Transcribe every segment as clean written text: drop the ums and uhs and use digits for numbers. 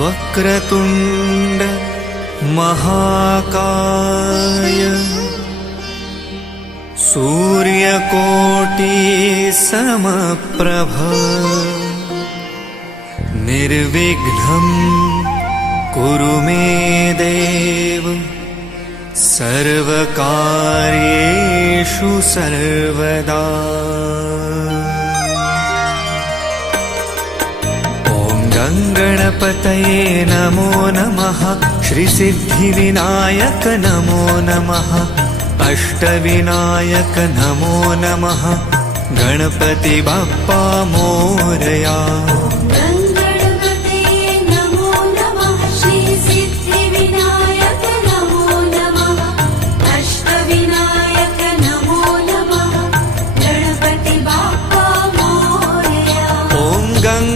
वक्रतुण्ड महाकाय सूर्यकोटि समप्रभ निर्विघ्नं कुरु मे देव सर्वकार्येषु सर्वदा। गणपतये नमो नमः। श्रीसिद्धिविनायक नमो नमः। अष्टविनायक नमो नमः। गणपति बाप्पा मोरया।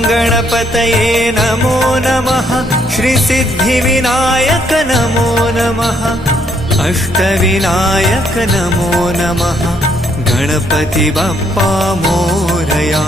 गणपतये नमो नमः। श्रीसिद्धिविनायक नमो नमः। अष्टविनायक नमो नमः। गणपति बाप्पा मोरया।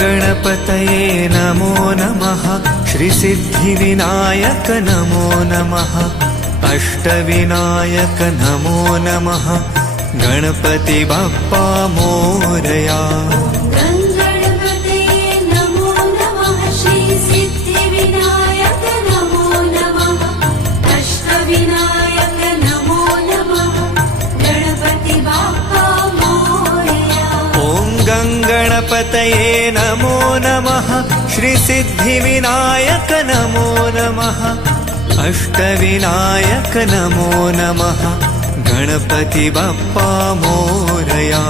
गणपतये नमो नमः। श्रीसिद्धिविनायक नमो नमः। अष्टविनायक नमो नमः। गणपति बाप्पा मोरया। गणपतये नमो नमः। श्रीसिद्धिविनायक नमो नमः। अष्टविनायक नमो नमः। गणपति बाप्पा मोरया।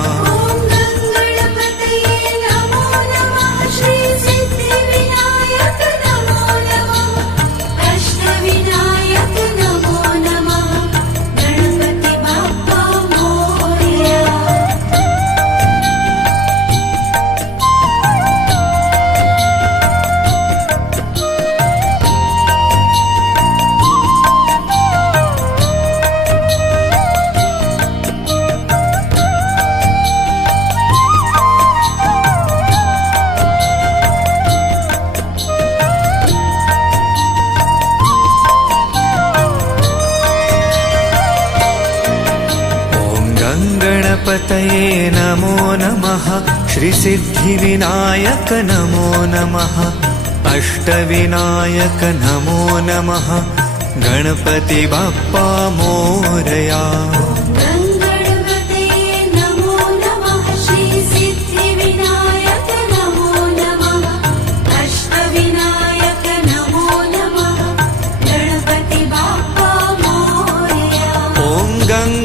गणपतये नमो नमः। श्रीसिद्धिविनायक नमो नमः। अष्टविनायक नमो नमः। गणपति बाप्पा मोरया।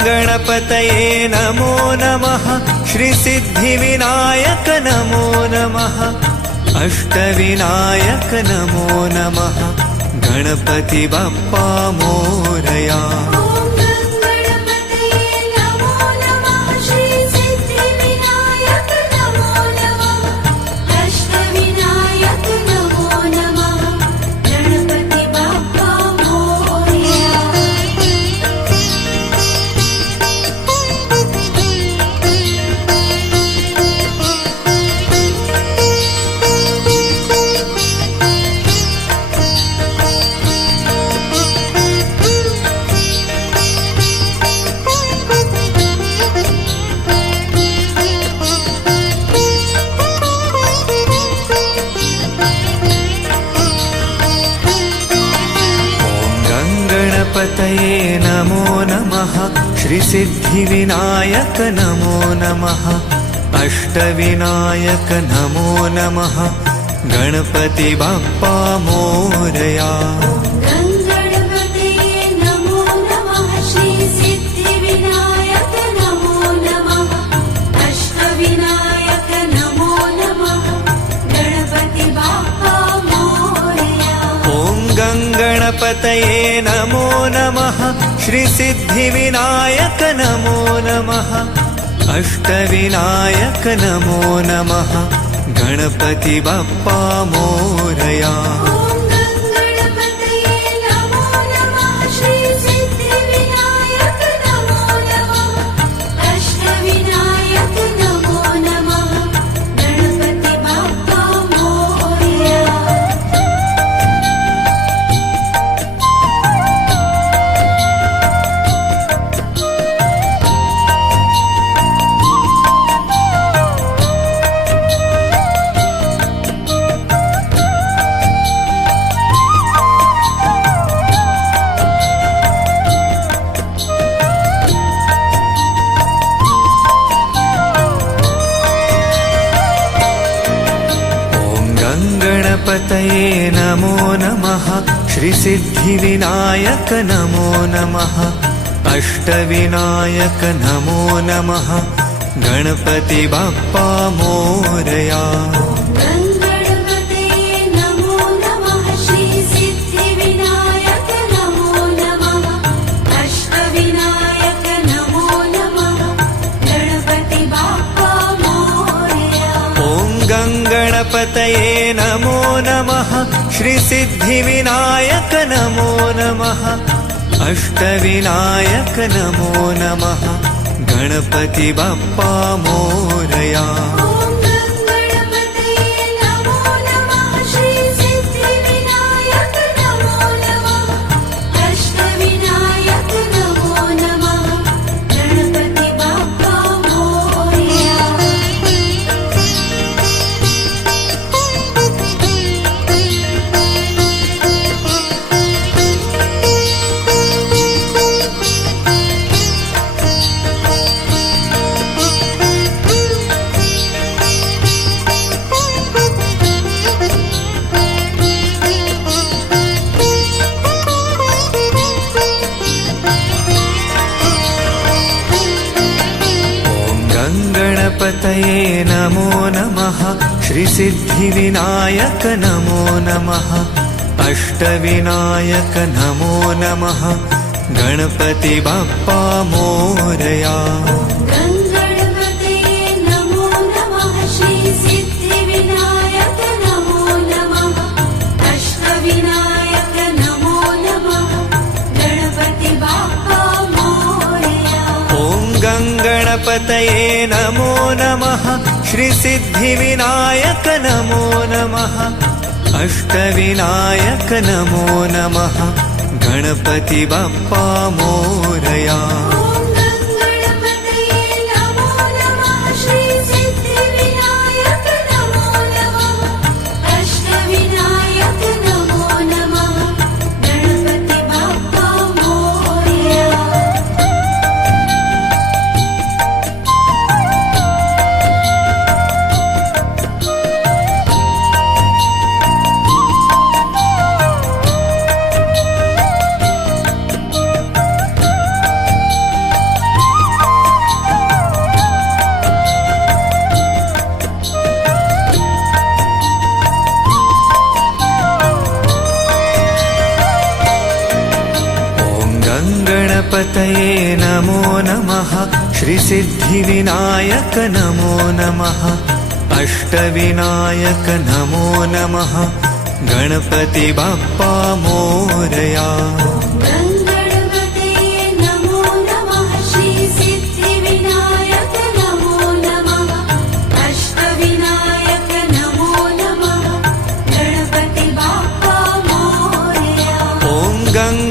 गणपतये नमो नमः। श्रीसिद्धिविनायक नमो नमः। अष्टविनायक नमो नमः। गणपति बाप्पा मोरया। गणपतये नमो नमः। श्रीसिद्धिविनायक नमो नमः। अष्टविनायक नमो नमः। गणपति बाप्पा मोरया। गणपतये गणपतये नमो नमः श्रीसिद्धिविनायक नमो नमः अष्टविनायक नमो नमः गणपति बप्पा मोरया। गणपतये नमो नमः श्रीसिद्धिविनायक नमो नमः अष्टविनायक नमो नमः गणपति बप्पा मोरया। गणपतये नमो नमः श्रीसिद्धिविनायक नमो नमः अष्टविनायक नमो नमः गणपति बप्पा मोरया। गणपतये नमो नमः श्रीसिद्धिविनायक नमो नमः अष्टविनायक नमो नमः गणपति बप्पा मोरया। गणपतये नमो नमः श्रीसिद्धिविनायक नमो नमः अष्टविनायक नमो नमः गणपति बप्पा मोरया। गणपतये नमो नमः श्रीसिद्धिविनायक नमो नमः अष्टविनायक नमो नमः गणपति बप्पा मोरया।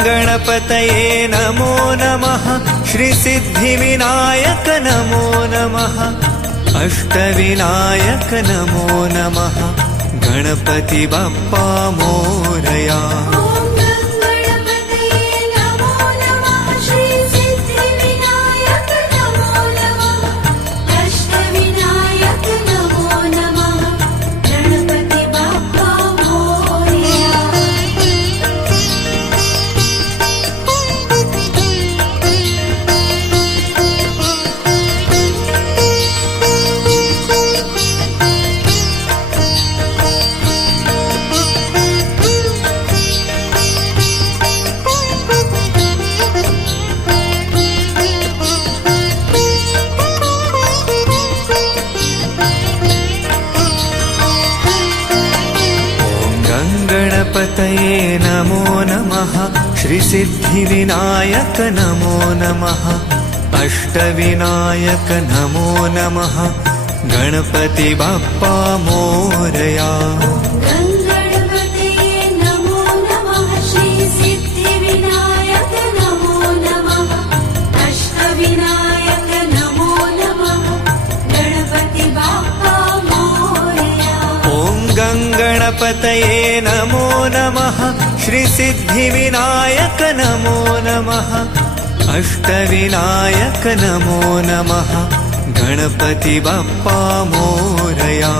गणपतये नमो नमः श्रीसिद्धिविनायक नमो नमः अष्टविनायक नमो नमः गणपति बप्पा मोरया। श्रीसिद्धिविनायक नमो नमः अष्टविनायक नमो नमः गणपति बाप्पा मोरया गणपतये नमो नमः श्रीसिद्धिविनायक नमो नमः अष्टविनायक नमो नमः गणपति बाप्पा मोरया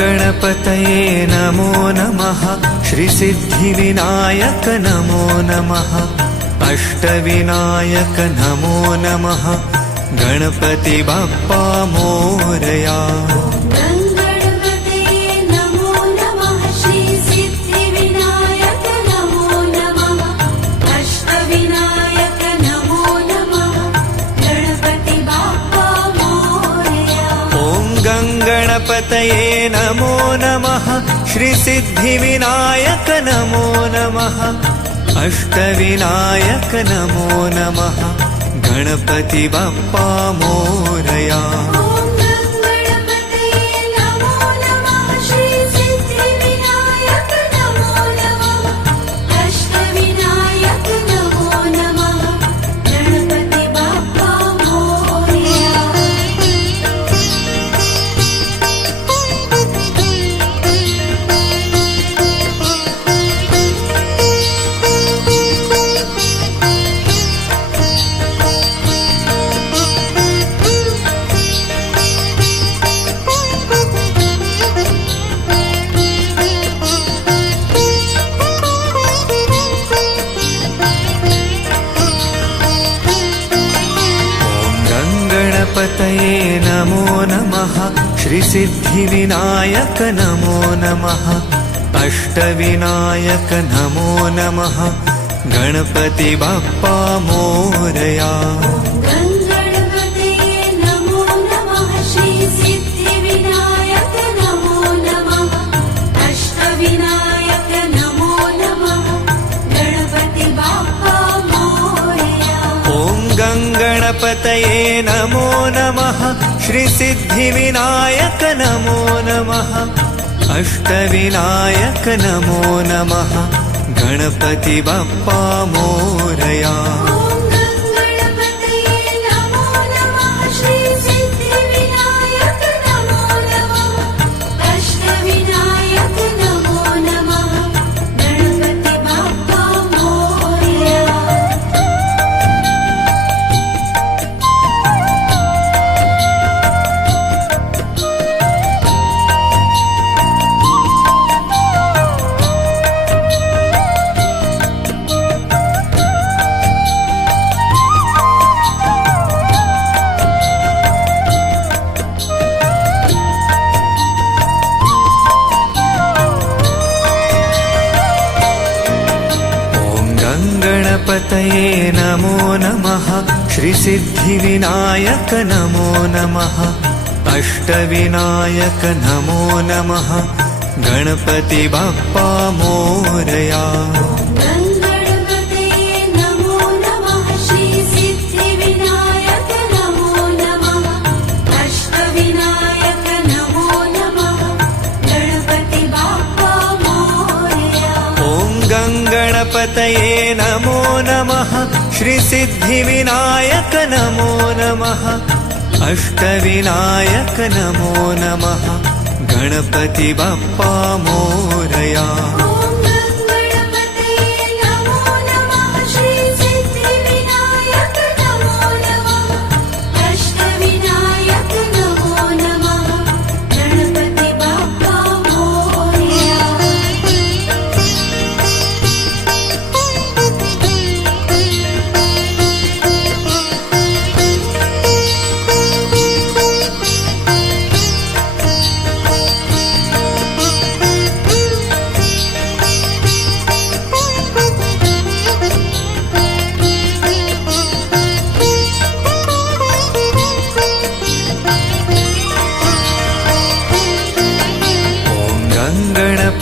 गणपतये नमो नमः श्रीसिद्धिविनायक नमो नमः अष्टविनायक नमो नमः गणपति बाप्पा मोरया गणपतये नमो नमः श्रीसिद्धिविनायक नमो नमः अष्टविनायक नमो नमः गणपति बाप्पा मोरया गणपतये नमो नमः श्रीसिद्धिविनायक नमो नमः अष्टविनायक नमो नमः गणपति बाप्पा मोरया गणपतये नमो नमः श्रीसिद्धिविनायक नमो नमः अष्टविनायक नमो नमः गणपति बाप्पा मोरया गणपतये नमो नमः श्रीसिद्धिविनायक नमो नमः अष्टविनायक नमो नमः गणपति बाप्पा मोरया गणपतये नमो नमः श्रीसिद्धिविनायक नमो नमः अष्टविनायक नमो नमः गणपति बाप्पा मोरया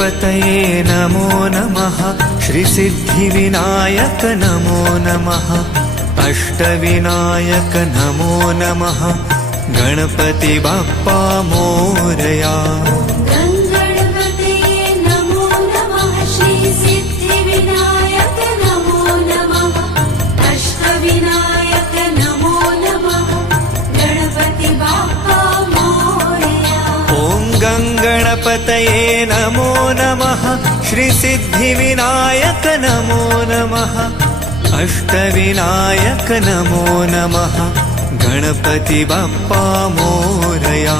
गङ्गणपतये नमो नमः श्रीसिद्धिविनायक नमो नमः अष्टविनायक नमो नमः गणपति बाप्पा मोरया गङ्गणपतये नमो नमः श्रीसिद्धिविनायक नमो नमः अष्टविनायक नमो नमः गणपति बाप्पा मोरया ॐ गङ्गणपतये नमो नमः श्रीसिद्धिविनायक नमो नमः अष्टविनायक नमो नमः गणपति बाप्पा मोरया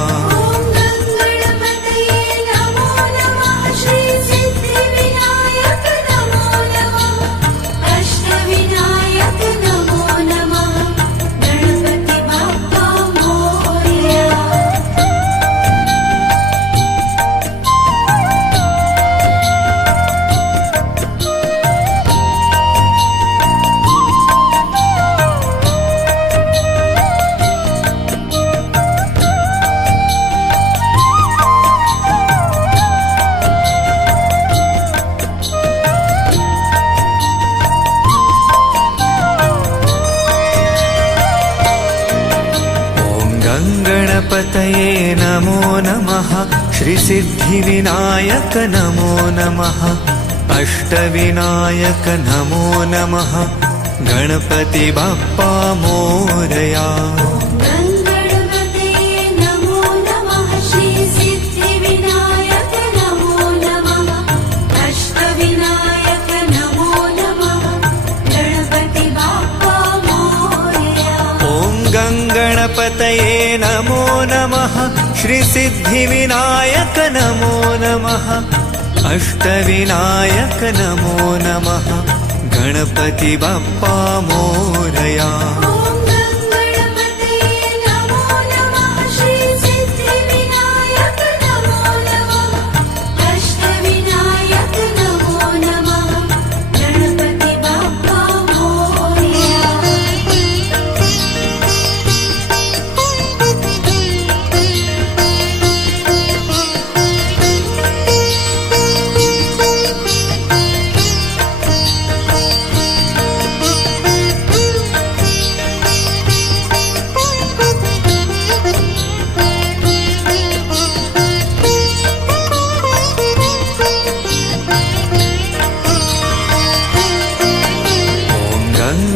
गङ्गणपतये नमो नमः श्रीसिद्धिविनायक नमो नमः अष्टविनायक नमो नमः गणपति बाप्पा मोरया गणपतये नमो नमः श्रीसिद्धिविनायक नमो नमः अष्टविनायक नमो नमः गणपति बाप्पा मोरया गङ्गणपतये नमो नमः श्रीसिद्धिविनायक नमो नमः अष्टविनायक नमो नमः गणपति बाप्पा मोरया ॐ गङ्गणपतये नमो नमः श्रीसिद्धिविनायक नमो नमः अष्टविनायक नमो नमः गणपति बाप्पा मोरया गङ्गणपतये नमो नमः श्रीसिद्धिविनायक नमो नमः अष्टविनायक नमो नमः गणपति बाप्पा मोरया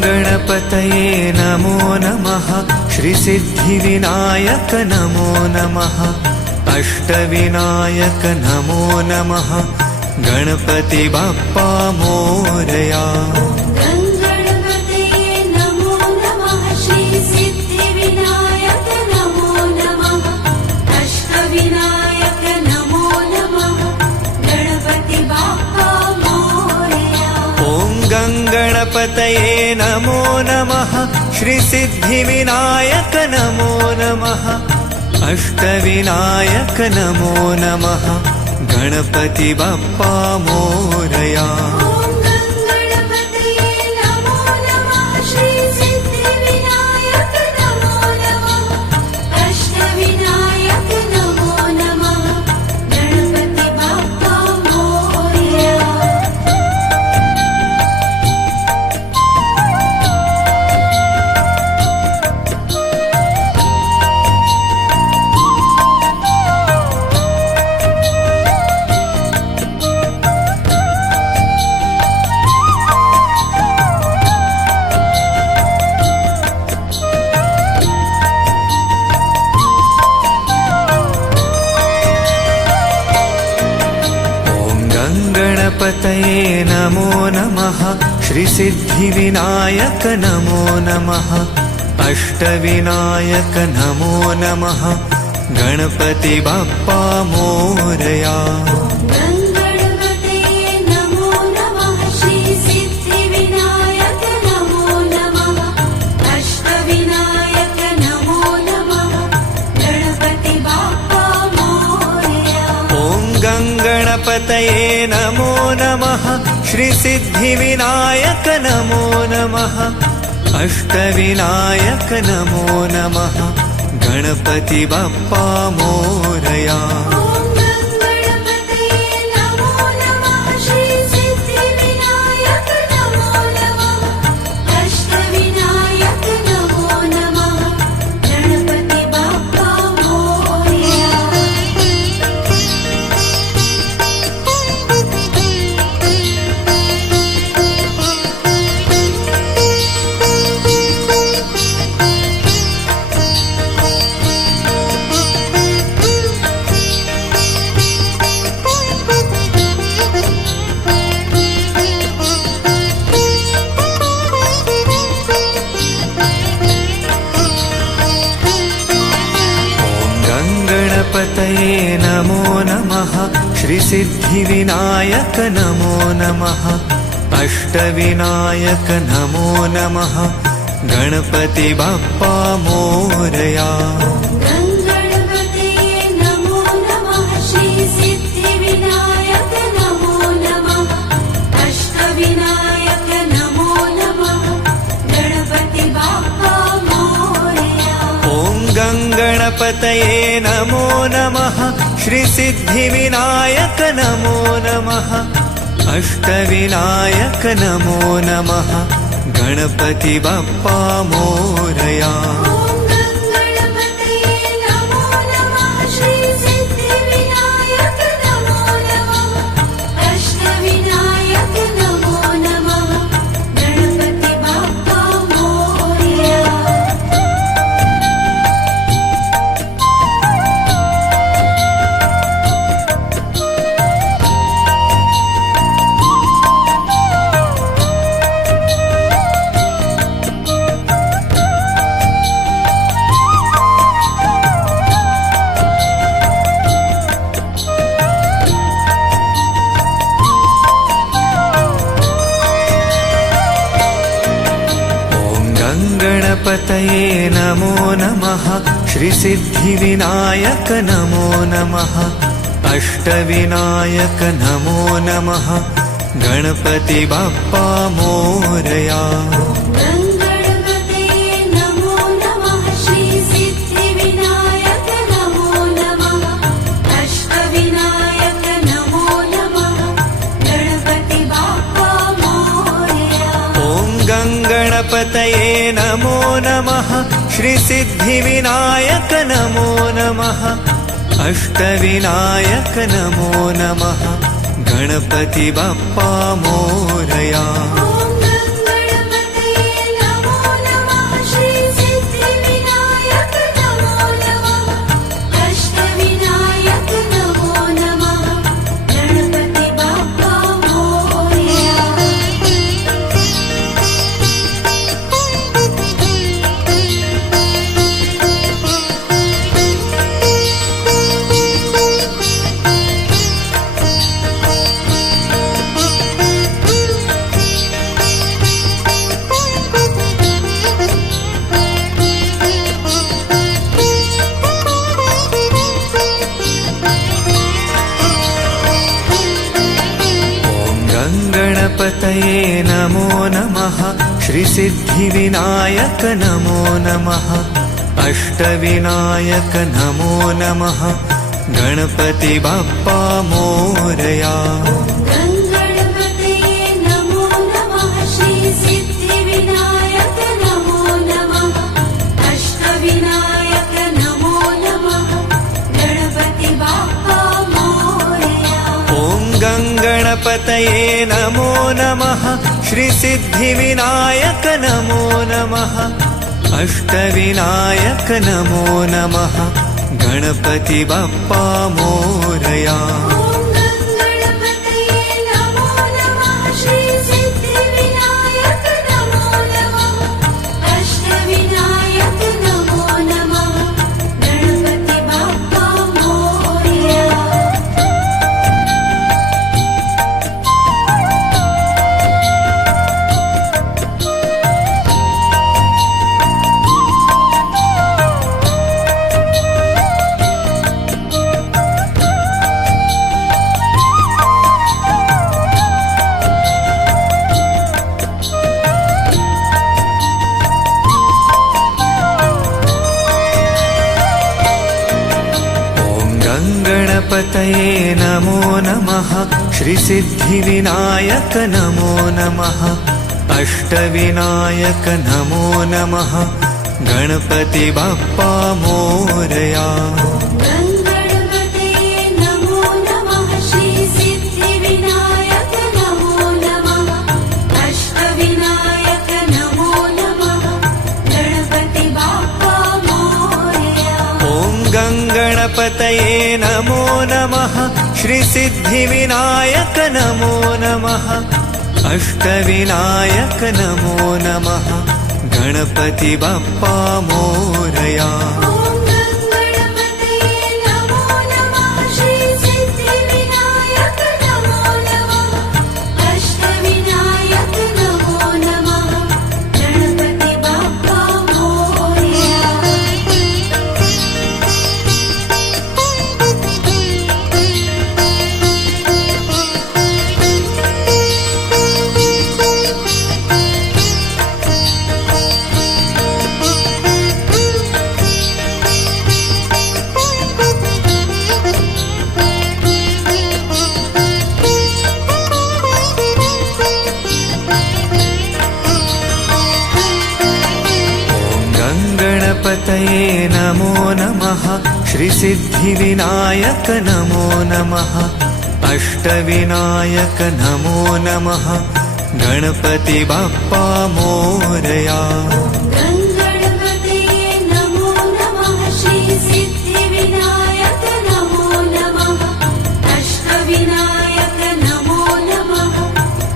गणपतये नमो नमः श्रीसिद्धिविनायक नमो नमः अष्टविनायक नमो नमः गणपति बाप्पा मोरया गङ्गणपतये नमो नमः श्रीसिद्धिविनायक नमो नमः अष्टविनायक नमो नमः गणपति बाप्पा मोरया ॐ गङ्गणपतये नमो नमः श्रीसिद्धिविनायक नमो नमः अष्टविनायक नमो नमः गणपति बाप्पा मोरया गङ्गणपतये नमो नमः श्रीसिद्धिविनायक नमो नमः अष्टविनायक नमो नमः गणपति बाप्पा मोरया गणपतये नमो नमः श्रीसिद्धिविनायक नमो नमः अष्टविनायक नमो नमः गणपति बाप्पा मोरया गङ्गणपतये नमो नमः श्रीसिद्धिविनायक नमो नमः अष्टविनायक नमो नमः गणपति बाप्पा मोरया ॐ गङ्गणपतये नमो नमः श्रीसिद्धिविनायक नमो नमः अष्टविनायक नमो नमः गणपति बाप्पा मोरया गङ्गणपतये नमो गणपतये नमो नमः श्रीसिद्धिविनायक नमो नमः अष्टविनायक नमो नमः गणपति बाप्पा मोरया। गणपतये नमो नमः श्री सिद्धिविनायक नमो नमः अष्टविनायक नमो नमः गणपति बाप्पा मोरया। ॐ गणपतये नमो नमः श्रीसिद्धिविनायक नमो नमः अष्टविनायक नमो नमः गणपति बाप्पा मोरया। गणपतये नमो नमः श्री सिद्धिविनायक नमो नमः अष्टविनायक नमो नमः गणपति बाप्पा मोरया। गणपतये नमो नमः श्रीसिद्धिविनायक नमो नमः अष्टविनायक नमो नमः गणपति बाप्पा मोरया। गणपतये नमो नमः श्री सिद्धिविनायक नमो नमः अष्टविनायक नमो नमः गणपति बाप्पा मोरया। ॐ गणपतये नमो नमः श्रीसिद्धिविनायक नमो नमः अष्टविनायक नमो नमः गणपति बाप्पा मोरया। गणपतये नमो नमः श्री सिद्धिविनायक नमो नमः अष्टविनायक नमो नमः गणपति बाप्पा मोरया। गणपतये नमो नमः श्रीसिद्धिविनायक नमो नमः अष्टविनायक नमो नमः गणपति बाप्पा मोरया। गणपतये नमो नमः श्री सिद्धिविनायक नमो नमः अष्टविनायक नमो नमः गणपति बाप्पा मोरया। ॐ गणपतये नमो नमः श्रीसिद्धिविनायक नमो नमः अष्टविनायक नमो नमः गणपति बाप्पा मोरया। गणपतये नमो नमः श्री सिद्धिविनायक नमो नमः अष्टविनायक नमो नमः गणपति बाप्पा मोरया। गणपतये नमो नमः श्रीसिद्धिविनायक नमो नमः अष्टविनायक नमो नमः गणपति बाप्पा मोरया। गणपतये नमो नमः श्री सिद्धिविनायक नमो नमः अष्टविनायक नमो नमः गणपति बाप्पा मोरया। ॐ गणपतये नमो नमः श्रीसिद्धिविनायक नमो नमः अष्टविनायक नमो नमः गणपति बाप्पा मोरया। गणपतये नमो नमः गङ्गणपतये नमो नमः श्रीसिद्धिविनायक नमो नमः अष्टविनायक नमो नमः गणपति बाप्पा मोरया गङ्गणपतये नमो नमः श्री सिद्धिविनायक नमो नमः अष्टविनायक नमो नमः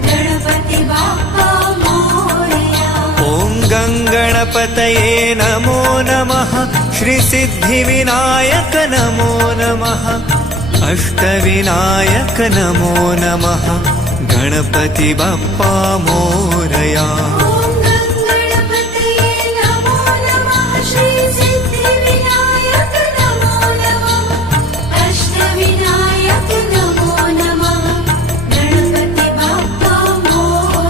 गणपति बाप्पा मोरया ॐ गङ्गणपतये नमो नमः श्रीसिद्धिविनायक नमो नमः अष्टविनायक नमो नमः गणपति बाप्पा मोरया गङ्गणपतये नमो नमः श्री सिद्धिविनायक नमो नमः अष्टविनायक नमो नमः गणपति बाप्पा मोरया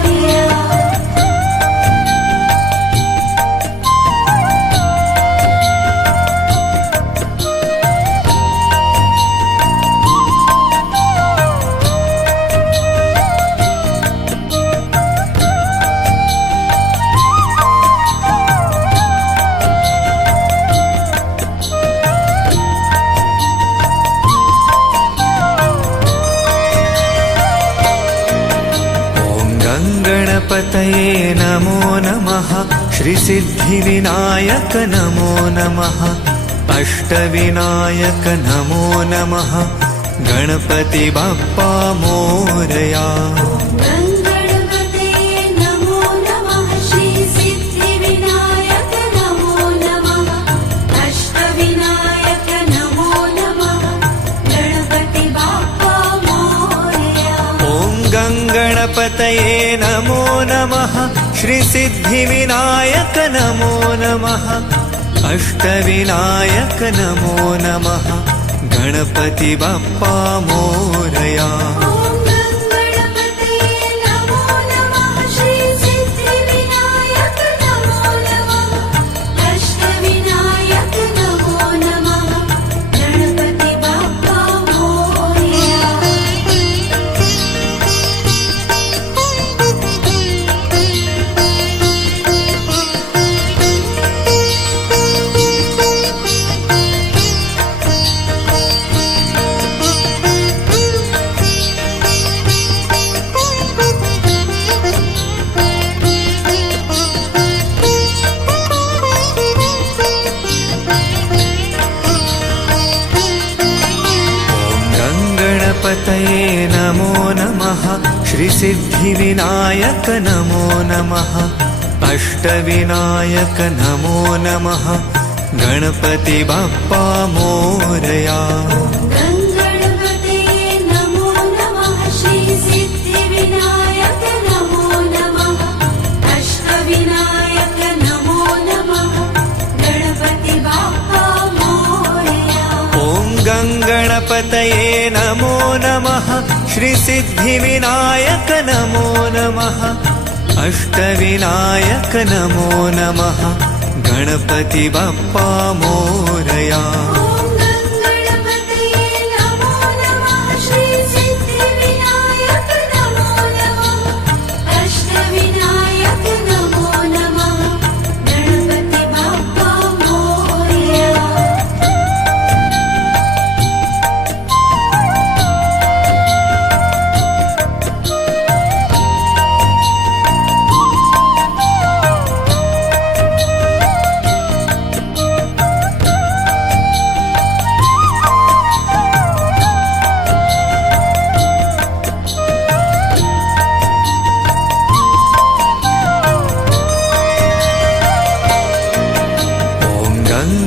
गणपतये नमो नमः श्रीसिद्धिविनायक नमो नमः अष्टविनायक नमो नमः गणपति बाप्पा मोरया गङ्गणपतये नमो नमः श्री सिद्धिविनायक नमो नमः अष्टविनायक नमो नमः गणपति बाप्पा मोरया ॐ गङ्गणपतये नमो नमः श्रीसिद्धिविनायक नमो नमः अष्टविनायक नमो नमः गणपति बाप्पा मोरया गङ्गणपतये नमो नमः श्री सिद्धिविनायक नमो नमः अष्टविनायक नमो नमः गणपति बाप्पा मोरया गङ्गणपतये नमो नमः श्रीसिद्धिविनायक नमो नमः अष्टविनायक नमो नमः गणपति बाप्पा मोरया गङ्गणपतये नमो नमः श्री सिद्धिविनायक नमो नमः अष्टविनायक नमो नमः गणपति बाप्पा मोरया ॐ गङ्गणपतये नमो नमः श्रीसिद्धिविनायक नमो नमः अष्टविनायक नमो नमः गणपति बाप्पा मोरया गङ्गणपतये नमो नमः श्री सिद्धिविनायक नमो नमः अष्टविनायक नमो नमः गणपति बाप्पा मोरया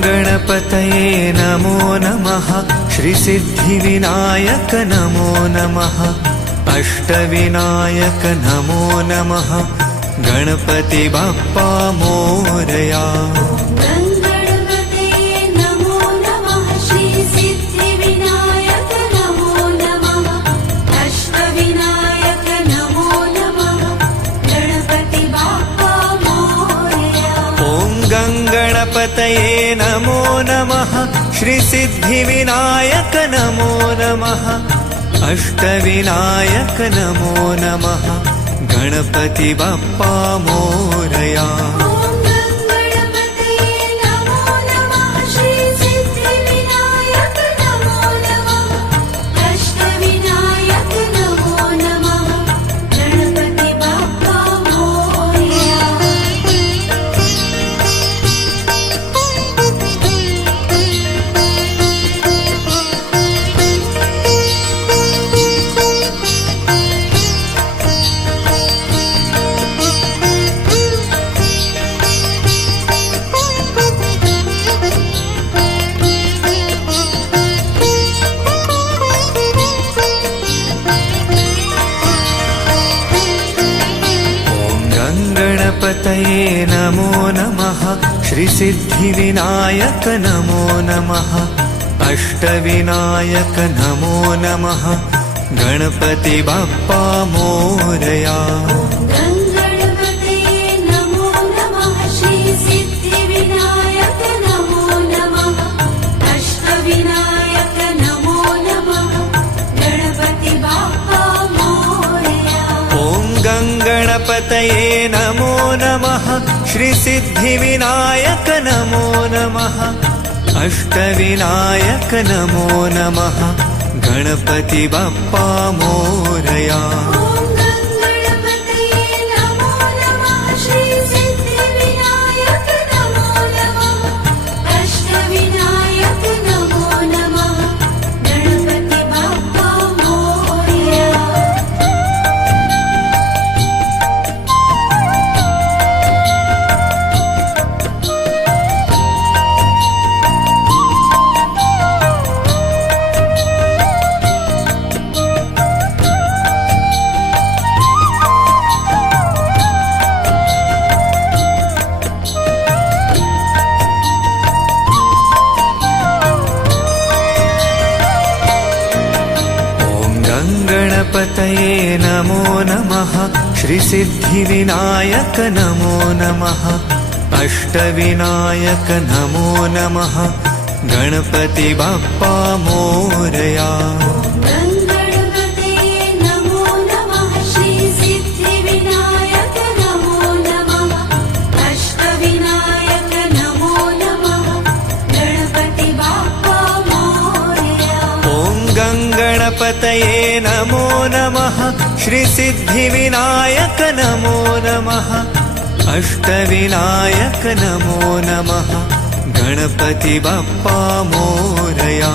गणपतये नमो नमः श्रीसिद्धिविनायक नमो नमः अष्टविनायक नमो नमः गणपति बाप्पा मोरया गङ्गणपतये नमो नमः श्री सिद्धिविनायक नमो नमः अष्टविनायक नमो नमः गणपति बाप्पा मोरया ॐ गङ्गणपतये नमो नमः श्रीसिद्धिविनायक नमो नमः अष्टविनायक नमो नमः गणपति बाप्पा मोरया गङ्गणपतये नमो नमः श्रीसिद्धिविनायक नमो नमः अष्टविनायक नमो नमः गणपति बाप्पा मोरया। गणपतये नमो नमः श्री सिद्धिविनायक नमो नमः अष्टविनायक नमो नमः गणपति बाप्पा मोरया। ॐ गङ्गणपतये नमो नमः श्रीसिद्धिविनायक नमो नमः अष्टविनायक नमो नमः गणपति बाप्पा मोरया। गणपतये नमो नमः श्री सिद्धिविनायक नमो नमः अष्टविनायक नमो नमः गणपति बाप्पा मोरया। गणपतये नमो नमः श्रीसिद्धिविनायक नमो नमः अष्टविनायक नमो नमः गणपति बाप्पा मोरया। गणपतये नमो नमः श्री सिद्धिविनायक नमो नमः अष्टविनायक नमो नमः गणपति बाप्पा मोरया। ॐ गङ्गणपतये नमो नमः श्रीसिद्धिविनायक नमो नमः अष्टविनायक नमो नमः गणपति बाप्पा मोरया।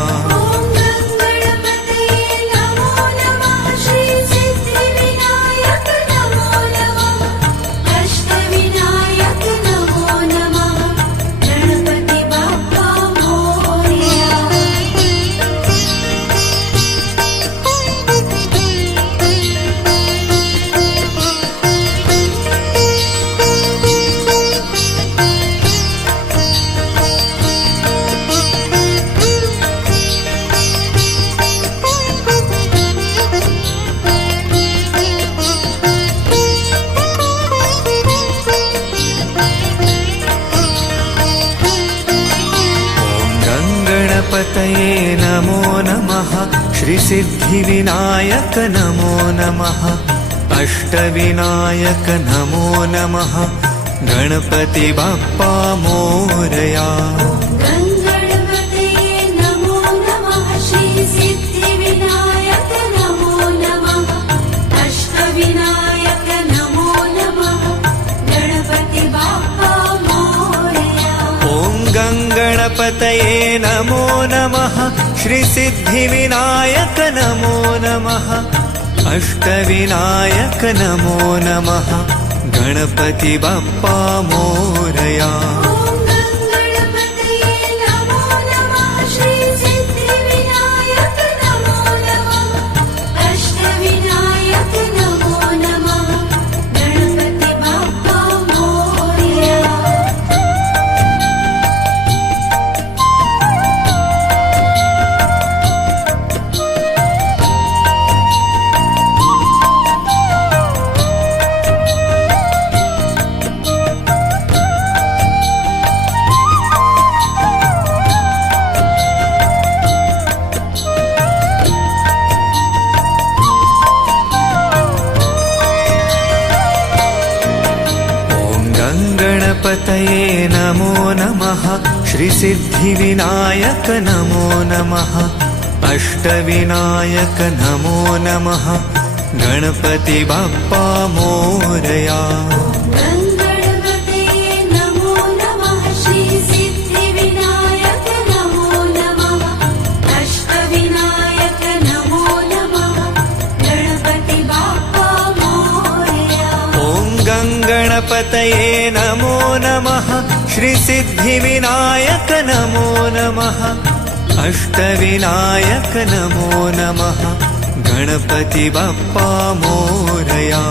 गणपतये नमो नमः श्री सिद्धिविनायक नमो नमः अष्टविनायक नमो नमः गणपति बाप्पा मोरया। गणपतये नमो नमः श्रीसिद्धिविनायक नमो नमः अष्टविनायक नमो नमः गणपति बाप्पा मोरया। गणपतये नमो नमः श्री सिद्धिविनायक नमो नमः अष्टविनायक नमो नमः गणपति बाप्पा मोरया। ॐ गङ्गणपतये नमो नमः श्रीसिद्धिविनायक नमो नमः अष्टविनायक नमो नमः गणपति बाप्पा मोरया। गणपतये नमो नमः श्री सिद्धिविनायक नमो नमः अष्टविनायक नमो नमः गणपति बाप्पा मोरया। गणपतये नमो नमः श्रीसिद्धिविनायक नमो नमः अष्टविनायक नमो नमः गणपति बाप्पा मोरया। गणपतये नमो नमः श्री सिद्धिविनायक नमो नमः अष्टविनायक नमो नमः गणपति बाप्पा मोरया। ॐ गङ्गणपतये नमो नमः श्रीसिद्धिविनायक नमो नमः अष्टविनायक नमो नमः गणपति बाप्पा मोरया।